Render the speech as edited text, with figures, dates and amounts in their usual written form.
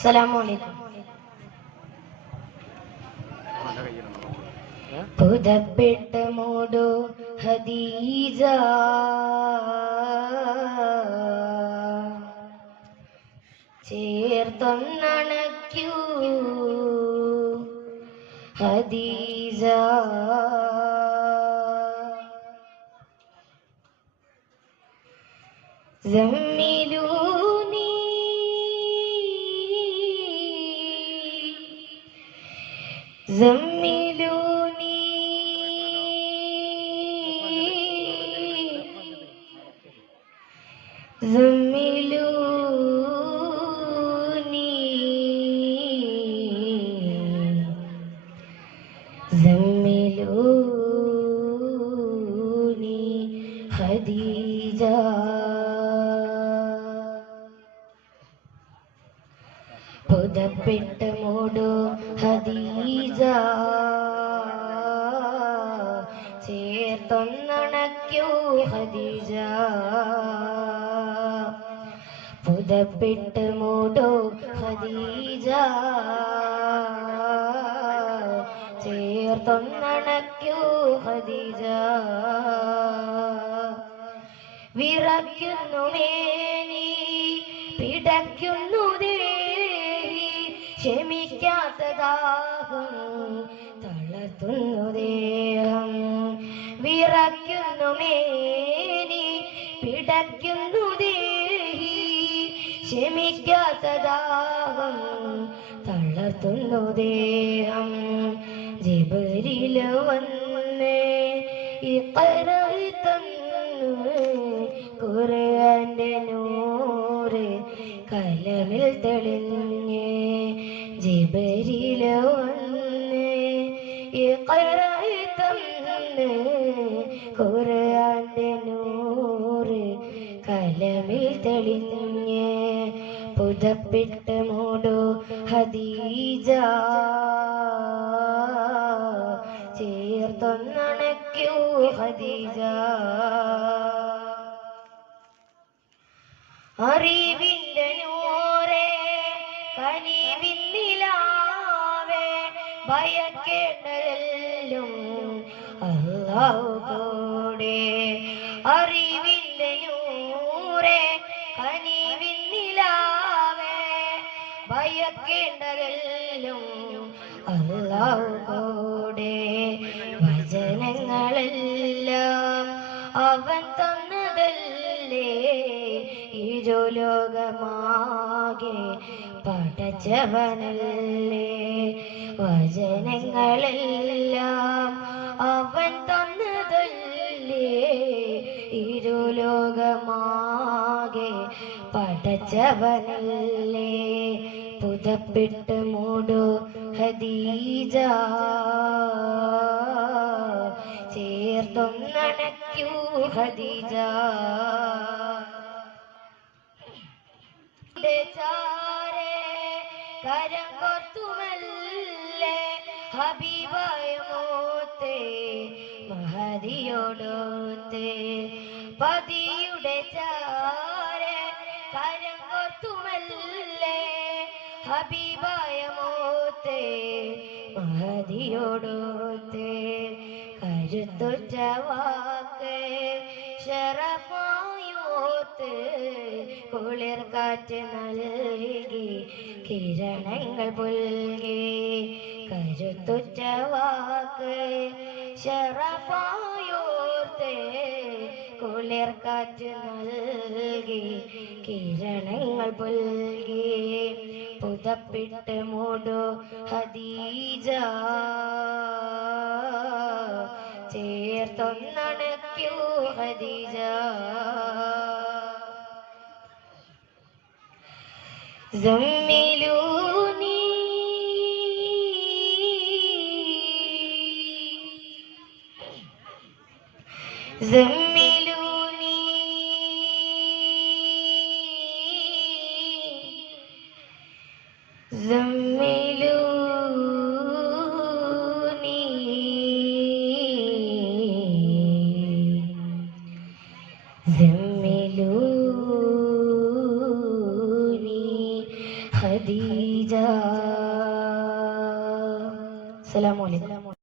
അസ്സലാമു പുതപ്പിട്ട് മൂടു ഖദീജ, ചേർത്തൊന്നണയ്ക്കൂ ഖദീജ. زملوني زملوني زملوني زملوني خديجة. പുതപ്പിട്ട് മൂടു ഖദീജ, ചേർത്തൊന്നണയ്ക്കൂ ഖദീജ. പുതപ്പിട്ട് മൂടു ഖദീജ, ചേർത്തൊന്നണയ്ക്കൂ ഖദീജ. വിറയ്ക്കുന്നു മേനി, പിടയ്ക്കുന്നു ക്ഷമിക്കാത്ത ദാഹം, തളർത്തുന്നു ദേഹം. വിറയ്ക്കുന്നു മേനി, പിടയ്ക്കുന്നു ദേഹി, ക്ഷമിക്കാത്ത ദാഹം, തളർത്തുന്നു ദേഹം. ജിബ്രീൽ വന്ന് ഇഖ്റ തന്നു, ഖുർആന്റെ നൂറ് കലമിൽ തെളിഞ്ഞ്. ജിബ്രീൽ വന്ന് ഇഖ്റ തന്ന്, ഖുർആന്റെ നൂറ് കലമിൽ തെളിഞ്ഞ്. പുതപ്പിട്ട് മൂടു ഖദീജ, ചേർത്തൊന്നണയ്ക്കൂ ഖദീജ. അറിവിന്റെ നൂറേ കനിവിൻ നിലാവേ, ഭയക്കേണ്ടതെല്ലും അല്ലാഹു കൂടെ. അറിവിന്റെ നൂറേ കനിവിൻ നിലാവേ, ഭയക്കേണ്ടതെല്ലും അല്ലാഹു കൂടെ. വചനങ്ങളെല്ലാം അവൻ തന്നതല്ലേ, ഇരുലോകമാകെ പടച്ചവനല്ലേ. വചനങ്ങളെല്ലാം അവൻ തന്നതല്ലേ, ഇരുലോകമാകെ പടച്ചവനല്ലേ. പുതപ്പിട്ട് മൂടു ഖദീജ, ചേർത്തൊന്നണയ്ക്കൂ ഖദീജ. ചാരേ കരം കൊത്തുമല്ലേ ഹബീബായ മോത്തേ മഹദിയോടൊത്തേ. പതിയുടെ ചാരേ കരം കൊത്തുമല്ലേ ഹബീബായ മോത്തേ മഹദിയോടൊത്തേ. കരുത്തുറ്റ വാക്ക് ശറഫായോത്ത്, കുളിർ കാറ്റ് നൽകി കിരണങ്ങൾ പുൽകി. കരുത്തുറ്റ വാക്ക് ശറഫായോത്ത്, കുളിർ കാറ്റ് നൽകി കിരണങ്ങൾ പുൽകി. പുതപ്പിട്ട് മൂടു ഖദീജ, ചേർത്തൊന്നണയ്ക്കൂ ഖദീജ. زملوني زملوني زملوني زملوني ഖദീജ. അസ്സലാമു അലൈക്കും.